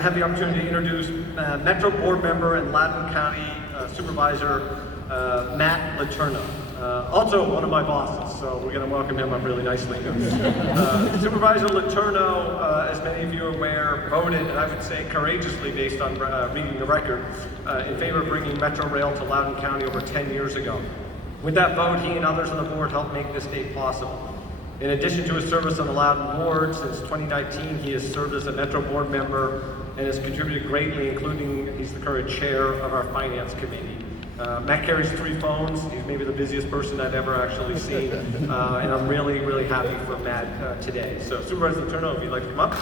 have the opportunity to introduce Metro Board Member and Loudoun County Supervisor Matt Letourneau. Also one of my bosses, so we're going to welcome him up really nicely. Supervisor Letourneau, as many of you are aware, voted, and I would say courageously based on reading the record, in favor of bringing Metro Rail to Loudoun County over 10 years ago. With that vote, he and others on the board helped make this day possible. In addition to his service on the Loudoun board, since 2019 he has served as a Metro board member and has contributed greatly, including he's the current chair of our finance committee. Matt carries 3 phones. He's maybe the busiest person I've ever actually seen, and I'm really, really happy for Matt today. So Supervisor Letourneau, if you'd like to come up.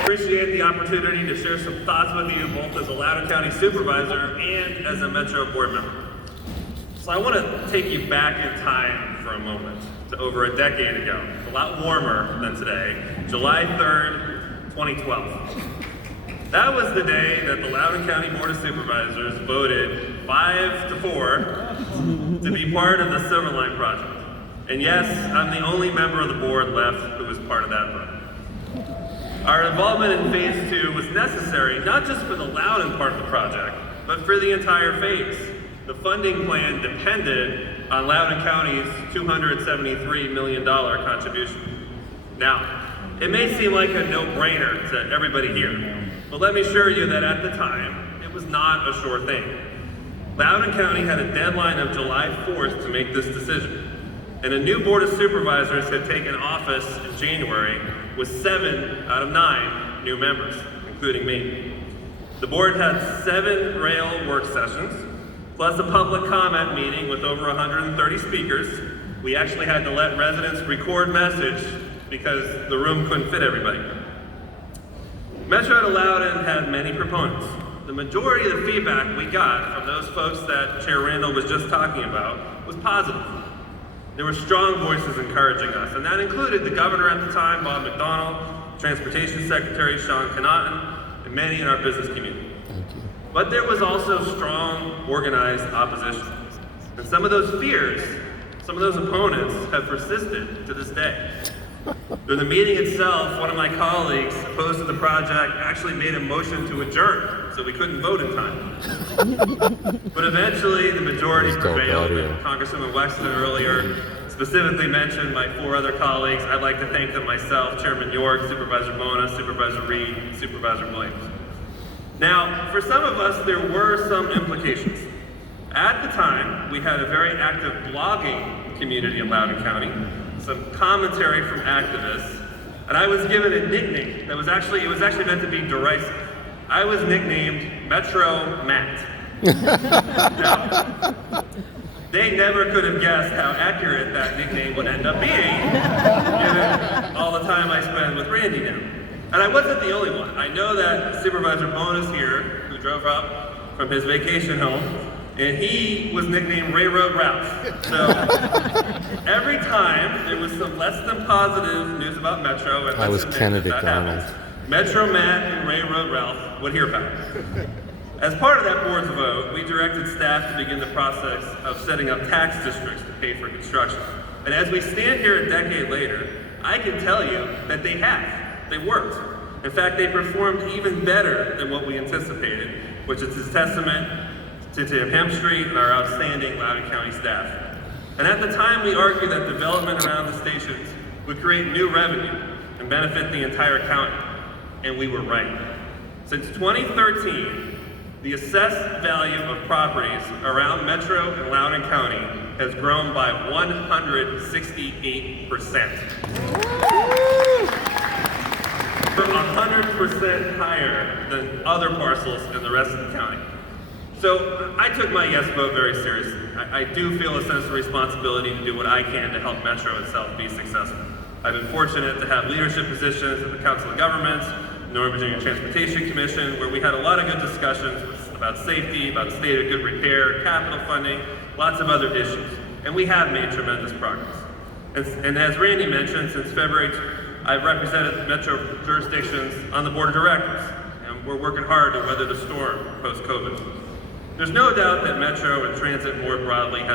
Appreciate the opportunity to share some thoughts with you, both as a Loudoun County Supervisor and as a Metro board member. So I want to take you back in time for a moment to over a decade ago, a lot warmer than today, July 3rd, 2012. That was the day that the Loudoun County Board of Supervisors voted 5-4 to be part of the Silver Line project. And yes, I'm the only member of the board left who was part of that vote. Our involvement in Phase 2 was necessary not just for the Loudoun part of the project, but for the entire phase. The funding plan depended on Loudoun County's $273 million contribution. Now, it may seem like a no-brainer to everybody here, but let me assure you that at the time, it was not a sure thing. Loudoun County had a deadline of July 4th to make this decision, and a new Board of Supervisors had taken office in January with 7 out of 9 new members, including me. The board had 7 rail work sessions, plus a public comment meeting with over 130 speakers. We actually had to let residents record message because the room couldn't fit everybody. Metro at Loudoun had many proponents. The majority of the feedback we got from those folks that Chair Randall was just talking about was positive. There were strong voices encouraging us, and that included the governor at the time, Bob McDonnell, Transportation Secretary Sean Connaughton, and many in our business community. But there was also strong, organized opposition. And some of those fears, some of those opponents have persisted to this day. During the meeting itself, one of my colleagues opposed to the project actually made a motion to adjourn, so we couldn't vote in time. But eventually, the majority prevailed, and Congresswoman Wexton earlier specifically mentioned my 4 other colleagues. I'd like to thank them myself, Chairman York, Supervisor Mona, Supervisor Reed, and Supervisor Williams. Now, for some of us, there were some implications. At the time, we had a very active blogging community in Loudoun County, some commentary from activists, and I was given a nickname that was actually meant to be derisive. I was nicknamed Metro Matt. Now, they never could have guessed how accurate that nickname would end up being, given all the time I spend with Randy now. And I wasn't the only one. I know that Supervisor Bona's here, who drove up from his vacation home, and he was nicknamed Railroad Ralph. So every time there was some less than positive news about Metro, and I was Kennedy Donald. Metro Matt and Railroad Ralph would hear about it. As part of that board's vote, we directed staff to begin the process of setting up tax districts to pay for construction. And as we stand here a decade later, I can tell you that they have. They worked. In fact, they performed even better than what we anticipated, which is a testament to Tim Hemstreet and our outstanding Loudoun County staff. And at the time, we argued that development around the stations would create new revenue and benefit the entire county. And we were right. Since 2013, the assessed value of properties around Metro and Loudoun County has grown by 168%. 100% higher than other parcels in the rest of the county. So I took my yes vote very seriously. I do feel a sense of responsibility to do what I can to help Metro itself be successful. I've been fortunate to have leadership positions at the Council of Governments, Northern Virginia Transportation Commission, where we had a lot of good discussions about safety, about state of good repair, capital funding, lots of other issues. And we have made tremendous progress. And as Randy mentioned, since February, I've represented Metro jurisdictions on the board of directors, and we're working hard to weather the storm post-COVID. There's no doubt that Metro and transit more broadly